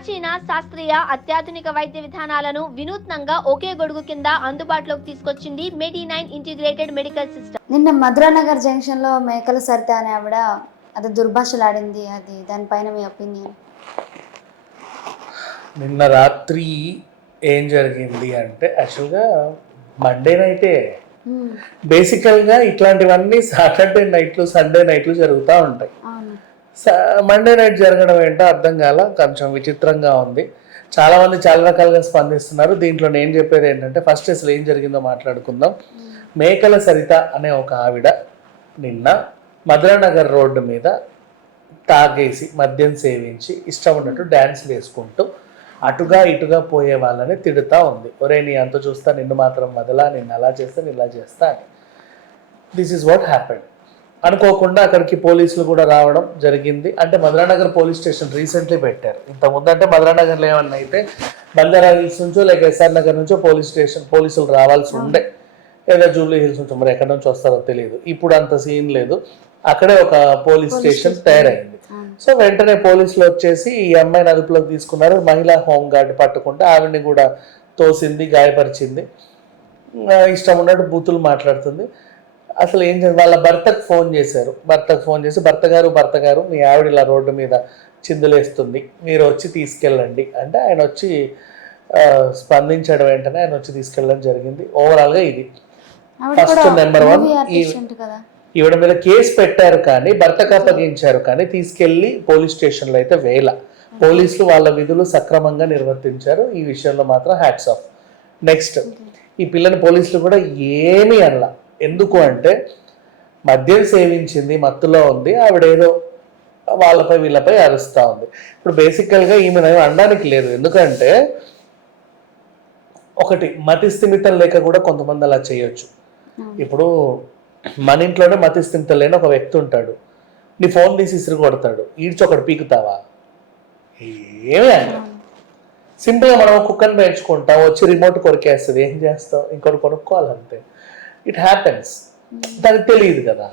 ప్రాచీన శాస్త్రీయ అత్యాధునిక వైద్య విధానాలను వినూత్నంగా ఒకే గొడుగు కింద అందుబాటులోకి తీసుకొచ్చింది Medi nine integrated medical system. నిన్న మధురానగర్ జంక్షన్లో మేకల సరిత అనే ఆవిడ అది దుర్భాషలాడింది అది దానిపైన మీ ఒపీనియన్? నిన్న రాత్రి ఏం జరిగింది అంటే యాక్చువల్గా మండే నైటే. బేసికల్గా ఇట్లాంటివన్నీ సాటర్డే నైట్లు సండే నైట్లు జరుగుతూ ఉంటాయి. మండే నైట్ జరగడం ఏంటో అర్థం కాల? కొంచెం విచిత్రంగా ఉంది. చాలామంది చాలా రకాలుగా స్పందిస్తున్నారు. దీంట్లో నేను చెప్పేది ఏంటంటే ఫస్ట్ అసలు ఏం జరిగిందో మాట్లాడుకుందాం. మేకల సరిత అనే ఒక ఆవిడ నిన్న మధురానగర్ రోడ్డు మీద తాగేసి మద్యం సేవించి ఇష్టం ఉన్నట్టు డ్యాన్స్లు వేసుకుంటూ అటుగా ఇటుగా పోయే వాళ్ళని తిడుతూ ఉంది. ఒరే నీ అంత చూస్తా నిన్ను మాత్రం వదలా నిన్ను అలా చేస్తా నేను ఇలా చేస్తా అని. దిస్ ఈజ్ వాట్ హ్యాపెండ్ అనుకోకుండా అక్కడికి పోలీసులు కూడా రావడం జరిగింది. అంటే మధురానగర్ పోలీస్ స్టేషన్ రీసెంట్లీ పెట్టారు. ఇంతకుముందు అంటే మధురానగర్లో ఏమన్నా అయితే బంజారా హిల్స్ నుంచో లేక ఎస్ఆర్ నగర్ నుంచో పోలీస్ స్టేషన్ పోలీసులు రావాల్సి ఉండే. లేదా జూబ్లీ హిల్స్ నుంచో మరి ఎక్కడి నుంచి వస్తారో తెలియదు. ఇప్పుడు అంత సీన్ లేదు. అక్కడే ఒక పోలీస్ స్టేషన్ తయారైంది. సో వెంటనే పోలీసులు వచ్చేసి ఈ అమ్మాయిని అదుపులోకి తీసుకున్నారు. మహిళా హోమ్ గార్డ్ పట్టుకుంటే ఆవిడ్ని కూడా తోసింది గాయపరిచింది. ఇష్టం ఉన్నట్టు బూతులు మాట్లాడుతుంది. అసలు ఏం చేయాలి వాళ్ళ భర్తకు ఫోన్ చేశారు. భర్తకు ఫోన్ చేసి భర్త గారు భర్త గారు మీ ఆవిడ ఇలా రోడ్డు మీద చిందులేస్తుంది. మీరు వచ్చి తీసుకెళ్ళండి. అంటే ఆయన వచ్చి స్పందించడం వెంటనే ఆయన వచ్చి తీసుకెళ్ళడం జరిగింది. ఓవరాల్గా ఇది. ఈ- ఆర్టిస్ట్ కదా. ఈవిడ మీద కేసు పెట్టారు కానీ భర్తకు అప్పగించారు కానీ తీసుకెళ్ళి పోలీస్ స్టేషన్లో అయితే వేల. పోలీసులు వాళ్ళ విధులు సక్రమంగా నిర్వర్తించారు. ఈ విషయంలో మాత్రం హ్యాట్స్ ఆఫ్ నెక్స్ట్ ఈ పిల్లని పోలీసులు కూడా ఏమీ అనలా. ఎందుకు అంటే మద్యం సేవించింది మత్తులో ఉంది ఆవిడ ఏదో వాళ్ళపై వీళ్ళపై అరుస్తూ ఉంది. ఇప్పుడు బేసికల్గా ఈమె అనడానికి లేదు. ఎందుకంటే ఒకటి మతి స్థిమితం లేక కూడా కొంతమంది అలా చేయొచ్చు. ఇప్పుడు మన ఇంట్లోనే మతి స్థిమితం లేని ఒక వ్యక్తి ఉంటాడు. నీ ఫోన్ తీసి ఇసురు కొడతాడు. ఈడ్చి ఒకటి పీకుతావా? ఏమీ. సింపుల్గా మనం కుక్కని పెంచుకుంటాం వచ్చి రిమోట్ కొరికేస్తుంది. ఏం చేస్తాం ఇంకోటి కొనుక్కోవాలంతే. It happens. దానికి తెలియదు కదా.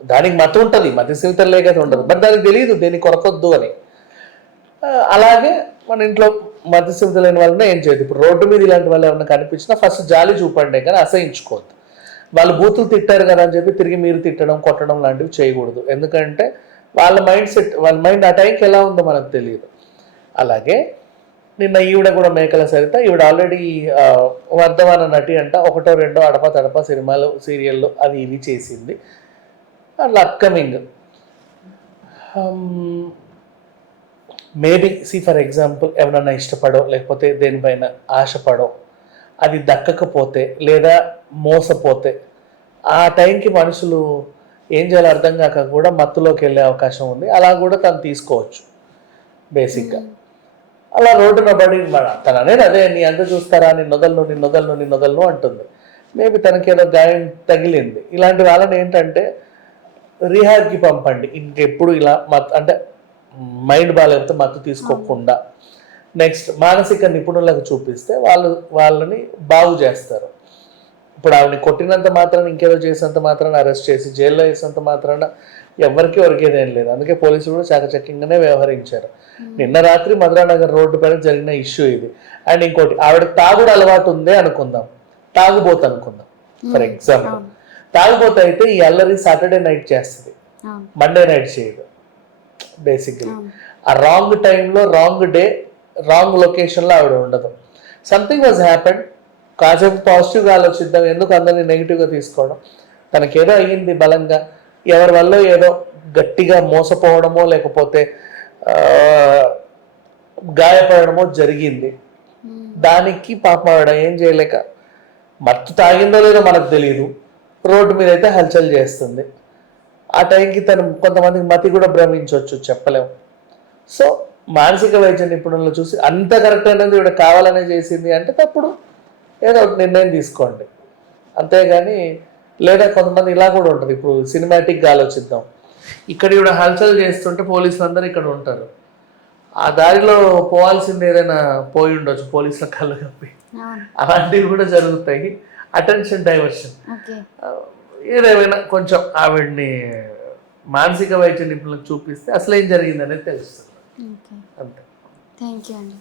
దానికి మత ఉంటుంది మతి సింతలే కదా ఉండదు బట్ దానికి తెలియదు దేన్ని కొరకొద్దు అని. అలాగే మన ఇంట్లో మధ్యస్థితి లేని వాళ్ళని ఏం చేయదు ఇప్పుడు రోడ్డు మీద ఇలాంటి వాళ్ళు ఏమైనా కనిపించినా ఫస్ట్ జాలి చూపండి కానీ అసహించుకోవద్దు. వాళ్ళు బూతులు తిట్టారు కదా అని చెప్పి తిరిగి మీరు తిట్టడం కొట్టడం లాంటివి చేయకూడదు. ఎందుకంటే వాళ్ళ మైండ్ సెట్ వాళ్ళ మైండ్ ఆ టైంకి ఎలా ఉందో మనకు తెలియదు. అలాగే నిన్న ఈవిడ కూడా మేకల సరిత ఈవిడ ఆల్రెడీ వర్ధమాన నటి అంట ఒకటో రెండో అడప తడప సినిమాలు సీరియల్లో అది ఇవి చేసింది. అట్లా upcoming maybe see for example ఎవరన్నా ఇష్టపడో లేకపోతే దేనిపైన ఆశపడో అది దక్కకపోతే లేదా మోసపోతే ఆ టైంకి మనుషులు ఏం చేయాలో అర్థం కాక కూడా మత్తులోకి వెళ్ళే అవకాశం ఉంది. అలా కూడా తను తీసుకోవచ్చు బేసిక్గా. అలా రోడ్డున పడి తను అనేది అదే నీ అంత చూస్తారా? నీ నొదలను నీ నొదలను నీ నొదలను అంటుంది. మేబీ తనకి ఏదో గాయం తగిలింది. ఇలాంటి వాళ్ళని ఏంటంటే రీహాబ్కి పంపండి. ఇంకెప్పుడు ఇలా మత్ అంటే మైండ్ బాగాలేకపోతే మత్తు తీసుకోకుండా. నెక్స్ట్ మానసిక నిపుణులకు చూపిస్తే వాళ్ళు వాళ్ళని బాగు చేస్తారు. ఇప్పుడు ఆవిడని కొట్టినంత మాత్రాన ఇంకేదో చేసినంత మాత్రాన అరెస్ట్ చేసి జైల్లో వేసినంత మాత్రాన ఎవరికి ఒరిగేదేం లేదు. అందుకే పోలీసులు కూడా చాకచక్యంగానే వ్యవహరించారు. నిన్న రాత్రి మధురానగర్ రోడ్డు పైన జరిగిన ఇష్యూ ఇది. అండ్ ఇంకోటి ఆవిడ తాగుడు అలవాటు ఉందే అనుకుందాం. తాగుబోతు అనుకుందాం. For example. తాగుబోతు అయితే ఈ అల్లరి సాటర్డే నైట్ చేస్తుంది. మండే నైట్ చేయదు. బేసిక్లీ. ఆ రాంగ్ టైంలో రాంగ్ డే రాంగ్ లొకేషన్లో ఆవిడ ఉండదు. సంథింగ్ వాజ్ హ్యాపెన్ కాసేపు పాజిటివ్గా ఆలోచిద్దాం ఎందుకు అందరినీ నెగిటివ్గా తీసుకోవడం? తనకేదో అయ్యింది బలంగా ఎవరి వల్ల ఏదో గట్టిగా మోసపోవడమో లేకపోతే గాయపడమో గాయపడడమో జరిగింది. దానికి పాపం ఆవిడ ఏం చేయలేక మత్తు తాగిందో లేదో మనకు తెలియదు రోడ్డు మీద అయితే హల్చల్ చేస్తుంది. ఆ టైంకి తను కొంతమందికి మతి కూడా భ్రమించవచ్చు చెప్పలేము సో మానసిక వైద్య నిపుణులను చూసి అంత కరెక్ట్ అనేది ఇవిడ కావాలనే చేసింది అంటే తప్పుడు. ఏదో ఒక నిర్ణయం తీసుకోండి. అంతేగాని లేదా కొంతమంది ఇలా కూడా ఉంటుంది. ఇప్పుడు సినిమాటిక్గా ఆలోచిద్దాం. ఇక్కడ ఇవిడ హల్చల్ చేస్తుంటే పోలీసులు అందరూ ఇక్కడ ఉంటారు. ఆ దారిలో పోవాల్సింది ఏదైనా పోయి ఉండొచ్చు పోలీసుల కళ్ళు కప్పి. అలాంటివి కూడా జరుగుతాయి. అటెన్షన్ డైవర్షన్ ఏదేమైనా కొంచెం ఆవిడ్ని మానసిక వైద్య నిపుణులకు చూపిస్తే అసలు ఏం జరిగిందనేది తెలుస్తుంది. అంతే. థ్యాంక్ యూ అండి.